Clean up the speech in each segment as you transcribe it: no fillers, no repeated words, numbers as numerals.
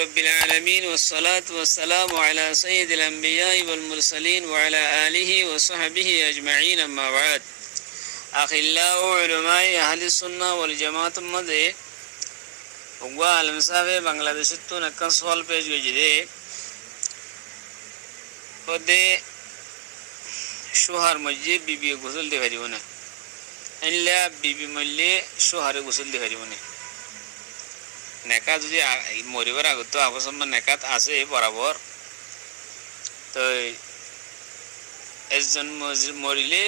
رب العالمين والصلاة والسلام على سيد الأنبياء والمرسلين وعلى آله وصحبه أجمعين أما بعد أخلاء علماء أهل السنة والجماعة مدى وقال المسافة بنغلاديش نكن سوال بيج جدي ودي شهر مجيب بيبي غسل دي فريونه إلا بيبي ملي شهر غسل دي فريونه নেকা যদি মরিবার আগত অবসম্মান নেকাত আছে বরাবর তো একজন মরিলে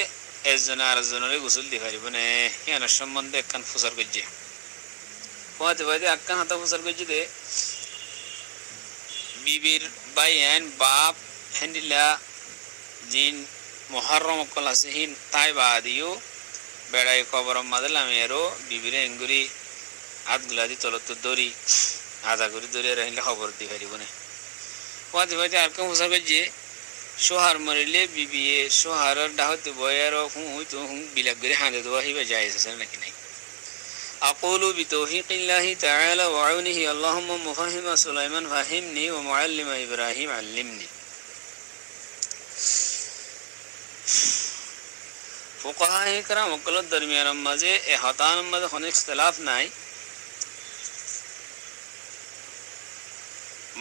একজন আরেকজনের গোসল দি পারিব না ইয়ার সম্বন্ধে একখান ফুসার করছে পথে পথে একখান হাতা ফুসার করছে দে বিবির বাইন বাপ হ্যান্ডিলা জিন মহরম কল আছে হিন তাই বাদিও বেড়াই কবর মাদল আমি এরো বিবির এঙ্গুরি হাতগুলা দি তলত দড়ি আধা করে দড়ি রাখলে খবর দি পারিব না পথে পথে আর কেউ ফুসার করছে সোহার মরিলে বিবিয়ে সোহারের ডাহতে বয়ার হুঁতো হুঁ বিলাক করে হাঁদে দেওয়া হিবা যায় নাকি নাই أقول بتوفيق الله تعالى وعونه اللهم مفهم سليمان فهمني ومعلم إبراهيم علمني فقهاء کرام وکلت درمیان مزه احتان مزه خون اختلاف নাই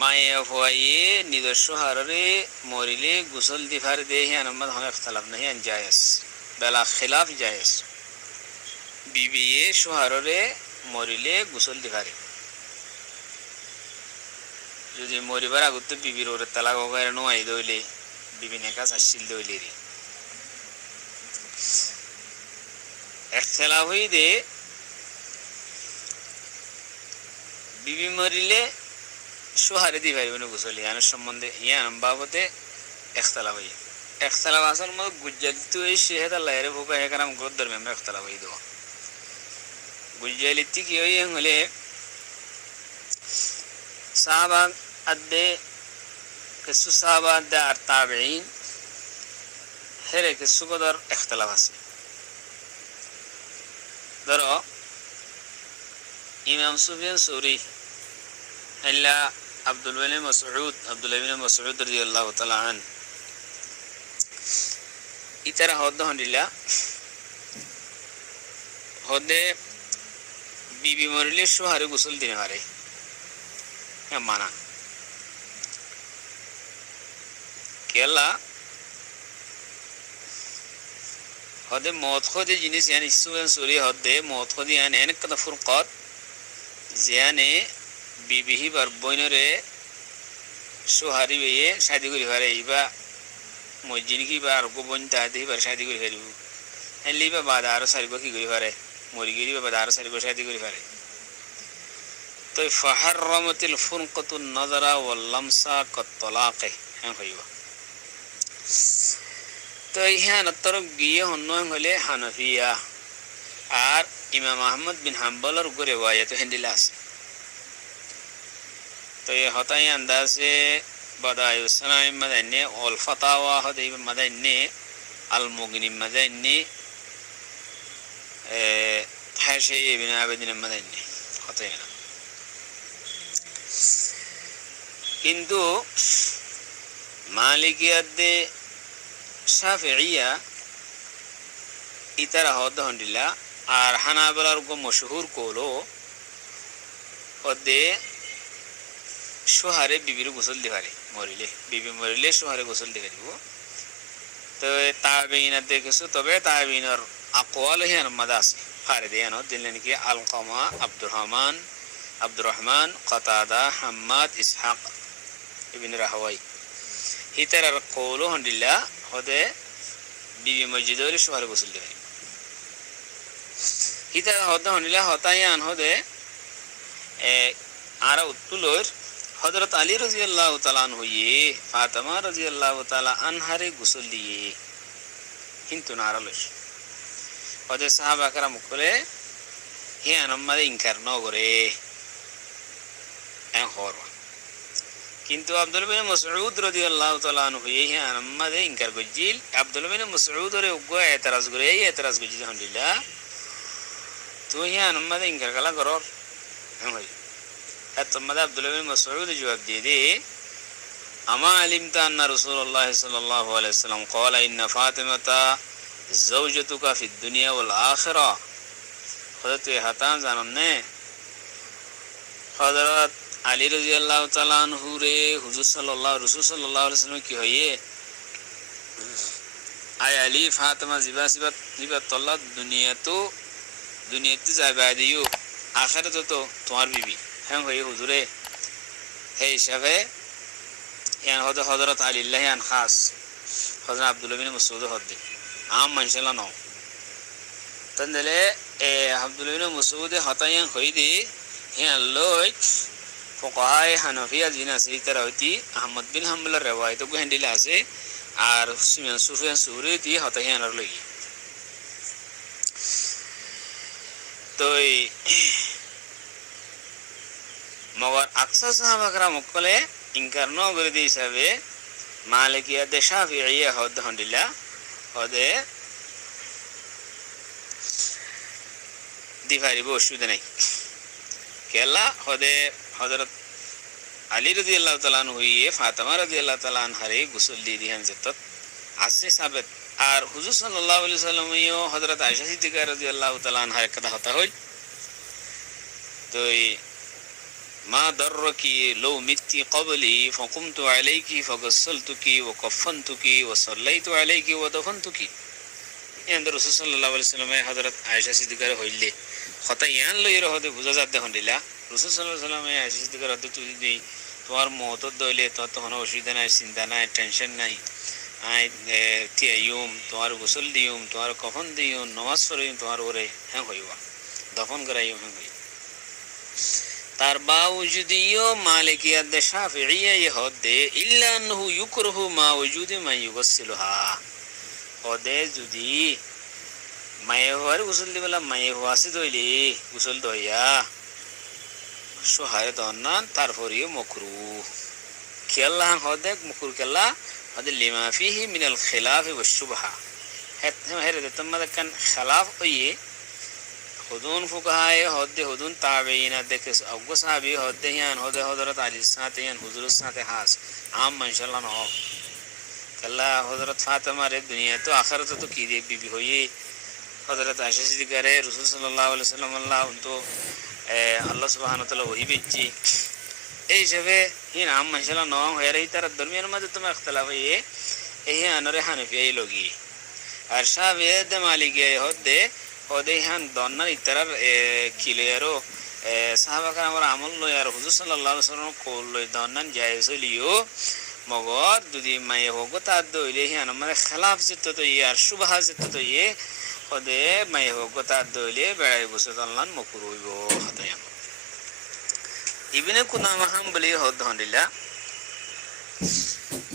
মায়ে ফয়ে নিজস্ব হারে মরিলে গোসল দিফার দেহে আনমদ হন ইখতিলাফ নাই জায়েজ বেলা খিলাফ জায়েজ বিবিয়ে শহরে মরিলে গোসল দিফারে যদি মরিবার আগত বিবির ওরে তালাক ওগারে নোয়াই দইলে বিবি নেকা আসছিল দইলে রে ইখতিলাফ হই দে বিবি মরিলে শহরে দি পারিব না গোসল ইয়ানের সম্বন্ধে ইয়ান বাবতে ইখতিলাফ হই ইখতিলাফ আসল মত গুজ্জালিত এই শেহদ আল্লাহ এর ফুকা একরাম গ্রদ ধর্মে আমরা ইখতিলাফ হই দো গুজ্জালিত কি হই হলে সাহাবা আদে কিছু সাহাবা আদে আর তাবেঈন হেরে কিছু কদর ইখতিলাফ আছে ধরো ইমাম সুফিয়ান সৌরি إلا عبد الله بن مسعود رضي الله تعالى عنه إترى هذا هندلا هذا بيبي مريلي شو هاري غسل دين هاري يا مانا كلا هذا موت خدي جنس يعني سوين سوري هذا موت خدي يعني أنا كذا فرقات زيانة বিবিহি বার বইনরে সোহারি বেয়ে শাদি করি পারে ইবা মসজিদকি বা আর গোবন তাহাতে বার শাদি করি পারিব এলি বা বাদ আরো সারিব কি করি পারে মরি গেলি বা বাদ আরো সারিব শাদি করি পারে তো ফাহাররামাতিল ফুরকাতুন নাযারা ওয়াল লামসা কাত তালাকে হ্যাঁ হইব তো ইহান তরফ গিয়ে হন্য হলে হানাফিয়া আর ইমাম আহমদ বিন হাম্বলের উপরে রিওয়ায়াত হেন্ডিলা আছে तो ये होता है अंदाज से बदायुस्सनाम मदन्ने अल फतावा हदे मदन्ने अल मुगनी मदन्ने हाशे इब्न आबिदीन मदन्ने होता है किंतु मालिकियत दे शाफिइया इतर होता हंडिला और हनाबलार को मशहूर कोलो ओदे শোহারে বিবির গোসল দিবারে মরিলে বিবি মরিলে শোহারে গোসল দিবারিব তো তাবেঈন দেখেছো তবে তাবেঈনের আকওয়াল হিয়ান মাদাস ফারিদিয়ান দিলেন কি আলকামা আব্দুর রহমান কাতাদা হাম্মাদ ইসহাক ইবনে রাহওয়াই হিতার কওলু হন্দিল্লা হদে বিবি মসজিদে শোহারে গোসল দিবারি হিতার হদে হন্দিল্লা হতায়ান হদে আরা উত্তুলর हजरत अली रजी अल्लाह ताला अन्हु ये फातिमा रजी अल्लाह ताला अनहारे गुसल दिए किंतु नारलस ओदे साहाबा करम कोले हे अनम्मादे इनकार न करे en horwa किंतु अब्दुल्लाह बिन मसऊद रजी अल्लाह ताला अन्हु ये हे अनम्मादे इनकार गजिल अब्दुल्लाह बिन मसऊद रे उगो एतराज गजिल अल्हम्दुलिल्लाह तो हे अनम्मादे इनकार कला करो এতমাদে আব্দুল্লাহ বিন মাসউদ জবাব দিয়ে দে আমা আলিমতা আন্না রাসূলুল্লাহ সাল্লাল্লাহু আলাইহি ওয়াসাল্লাম ক্বালা ইন্না ফাতিমাতা যাওজাতুকা ফিদ দুনিয়া ওয়াল আখিরা হযরত হাতাম জানেন না হযরত আলী রাদিয়াল্লাহু তাআলা আনহু রে হুজুর রাসূল সাল্লাল্লাহু আলাইহি ওয়াসাল্লাম কি হইয়ে আয় আলী ফাতিমা জিবা তল্লা দুনিয়াতে যাইবা দিও আখিরাতে তো তোমার বিবি হ্যাঁ হইয়ে হুজুরে হে হিসাবে ইয়ান হযরত আলীল্লাহ ইয়ান খাস হযরত আব্দুল্লাহ বিন মাসউদ হদ্দি আম মানশাল্লাহ নাও তন্দলে আব্দুল্লাহ বিন মাসউদ হতায়ান হইদি ইয়ান লই ফুকাহায়ে হানাফিয়া জিনা সিতারা হইতি আহমদ বিন হাম্বলের riwayat গো হ্যান্ডিলা আছে আর সুফিয়ান সুহরি দি হতায়ান আর লাগি তো মগর আকসার সাহাবাগরা মকলে ইনকার ন করে দি হিসাবে মালিকিয়া দে শাফিঈয়া হদ হন্ডিলা হদে দিভারিব অসুবিধা নাই কেলা হদে হযরত আলী রাদিয়াল্লাহু তাআলা আনহু হইয়ে ফাতিমা রাদিয়াল্লাহু তাআলা আনহারে গোসল দিয়ে দিয়ান যেতত আছে সাবেত আর হুজুর সাল্লাল্লাহু আলাইহি ওয়াসাল্লাম ইও হযরত আয়েশা সিদ্দিকা রাদিয়াল্লাহু তাআলা আনহার কথা হতা হই তো মা দররকি লাউ মিত্তি ক্বাবলি ফাকুমতু আলাইকি ফাগাসসালতুকি ওয়া কাফফানতুকি ওয়া সাল্লাইতু আলাইকি ওয়া দাফানতুকি এন্ড রাসূল সাল্লাল্লাহু আলাইহি ওয়াসাল্লাম হযরত আয়েশা সিদ্দিকা হইলে কথা ইয়ান লইর হদে বুঝা যাতে হন্ডিলা রাসূল সাল্লাল্লাহু আলাইহি ওয়াসাল্লাম আয়েশা সিদ্দিকা হদে তুই দি তোমার মত দইলে তো কোনো অসুবিধা নাই চিন্তা নাই টেনশন নাই আই তিয়ায়ুম তোমার গোসল দিউম তোমার কফন দিউম নামাজ পড়িম তোমার ওরে হ্যাঁ হইবা দফন করাইম হ্যাঁ হই তার বাউজুদিও মালিকিয়া দে শাফিঈয়া ইহদে ইল্লা আনহু ইউকরাহু মা ওজুদি মা ইউগসিলুহা ওদে যদি মায়ে হওয়ার গোসল দিবেলা মায়ে হওয়াছে দইলে গোসল দইয়া সোহায় দন্না তারপরেও মকরু খেলা হদে মকরু খেলা হদে লিমা ফিহি মিনাল খিলাফ ওয়া শুবহা হেরে তোমাদের কান খিলাফ হইয়ে হুদুন ফুকাহায়ে হদে হুদুন তাবেঈনা দেখে আবু সাহাবী হদে ইয়ান হদে হযরত আলীর সাথে ইয়ান হুজুরের সাথে হাস আম মাশাআল্লাহ ন খেলা হযরত ফাতিমা রে দুনিয়া তো আখিরাতে তো কি দিয়ে বিবি হইয়ে হযরত আয়েশা সিদ্দিকা রে রাসূল সাল্লাল্লাহু আলাইহি ওয়াসাল্লাম আল্লাহ সুবহানাহু ওয়া তাআলা ওহী বেচি এই হিসাবে হিন আম মাশাআল্লাহ ন হয়ে রহি তার দরমিয়ান মধ্যে তুমি ইখতিলাফ হইয়ে এই আনরে হানাফিয়াই লগি আর শাফিঈ দে মালিকিয়া হদে হদে হান দন্নার ইতরার কিলিয়ারো সাহাবা কারামের আমল লয় আর হুজুর সাল্লাল্লাহু আলাইহি ওয়াসাল্লাম কল লয় দন্নান জায়েজ হইলিও মগর যদি মায়ে হোক তার দইলে হিন মানে খিলাফ যেত তো ইয়ার সুবহা যেত তো ইয়ে হদে মায়ে হোক তার দইলে বেড়াই বসে দন্নান মকরু হইব হতায়াম ইবনে কুদামা হাম্বলি হদ হন্ডিলা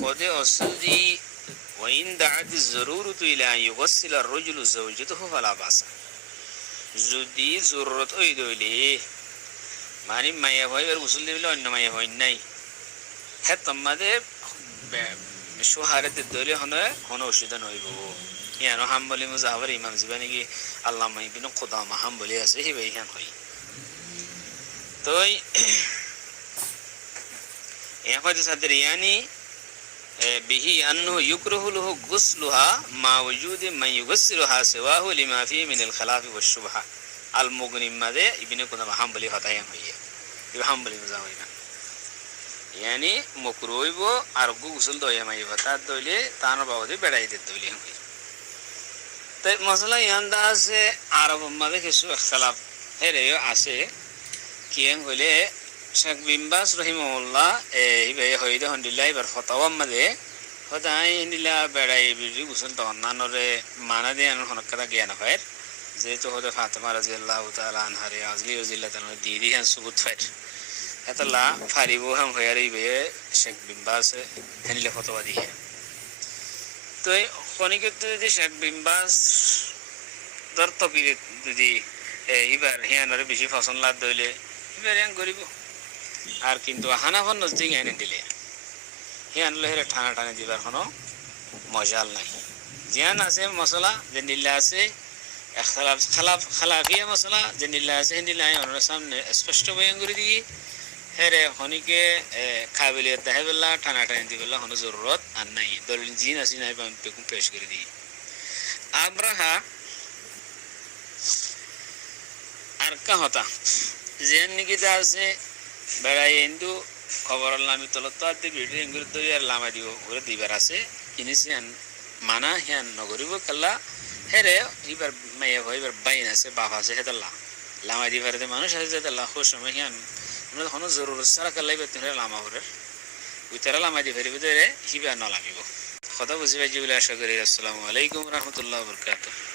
হদে অসুদি ওয়াইন দাআত যরুরতু ইলা ইউগসিল আর-রাজুলু যাওজাতুহু ফালা বাসা যদি জরুরত হই দইলে মানে মায়া ভাই আর গোসল দিলে অন্য মায়া হয় নাই হ্যাঁ তোমাদের সোহারেতে দইলে হন অসুবিধা নইব ইয়ানো হাম্বলি মুজাহাবার ইমাম জিবানি কি আল্লামা ইবনে কুদামা হাম্বলি আছে হি ভাই ইয়ান হই তো এখন সাদের ইয়ানি বিহি আন্নাহু ইউকরাহু লাহু গুসলুহা মা ওজুদি মান ইউগসিলুহা সিওয়াহু লিমা ফি মিনাল খিলাফ ওয়াশ শুবহা আল মুগনি মাদে ইবনে কুদামা হাম্বলি হতায়ান হইয়া ইব হাম্বলি মুজাহিনা ইয়ানি মকরুইব আর গুসল দয়া মাই হতা দইলে তার বাবদে বেড়াই দে দইলে হই তাই মশলা ইয়ান্দা আছে আরব মাদে কিছু ইখতিলাফ হেরেও আছে কিয়েন হইলে শেখ বিন বাজ রহিমাহুল্লাহ ইবে হইদে হন্দিল্লাহ এবার ফতোয়া মাদে হদাই হিন্দিলা বেড়াই বিড়ি গোসল তন্নানরে মানা দিয়ে হনকাতা জ্ঞান হয় যেহেতু হদে ফাতিমা রাদিয়াল্লাহু তাআলা আনহারে আজলি রাদিয়াল্লাহু তাআলা দিদি হান সুবুত ফাইট এতলা ফারিবো হাম হয়ার ইবে শেখ বিন বাজ হিন্দিলা ফতোয়া দিয়ে তো খনিকে যদি শেখ বিন বাজ দর তপিরে যদি এবার হিয়ানরে বেশি পছন্দ লাগ দইলে এবার ইয়ান করিব আর কিন্তু হানাফার নজদিক এনে দিলে হিয়ান লহের ঠানা টানে দিবার কোনো মজাল নাই জিয়ান আছে মশলা যে নীলা আছে খালাফিয়া মশলা যে নীলা আছে হিন্দিলা অন্যের সামনে স্পষ্ট বয়ান করে দিয়ে হেরে হনিকে কাবিলিয়ত দেখাই পেলা টানা টানি দি পেলা হনো জরুরত আর নাই দলিল জিন আসি নাই বেকুম পেশ করে দিই আব্রাহা আর কা হতা যেন নাকি যা আছে বেড়াই হিন্দু খবর আমি তলত দি ভিডিও ইঙ্গুর দই আর লামা দিব ওরে দিবার আছে ইনিসিয়ান মানা হিয়ান নগরিব কাল্লা হেরে এবার মাইয়া এবার বাইন আছে বাপ আছে হেদাল্লা লামা দিবার মানুষ আছে যেদাল্লা খুশ সময় হিয়ান হনো জরুর সারা কাল্লাই বেতনে লামা হরে উইতারা লামা দি ফেরি ভিতরে হিবা নলামিব কথা বুঝি পাইছি বলে আশা করি। আসসালামু আলাইকুম রহমতুল্লাহ বরকাতুহ।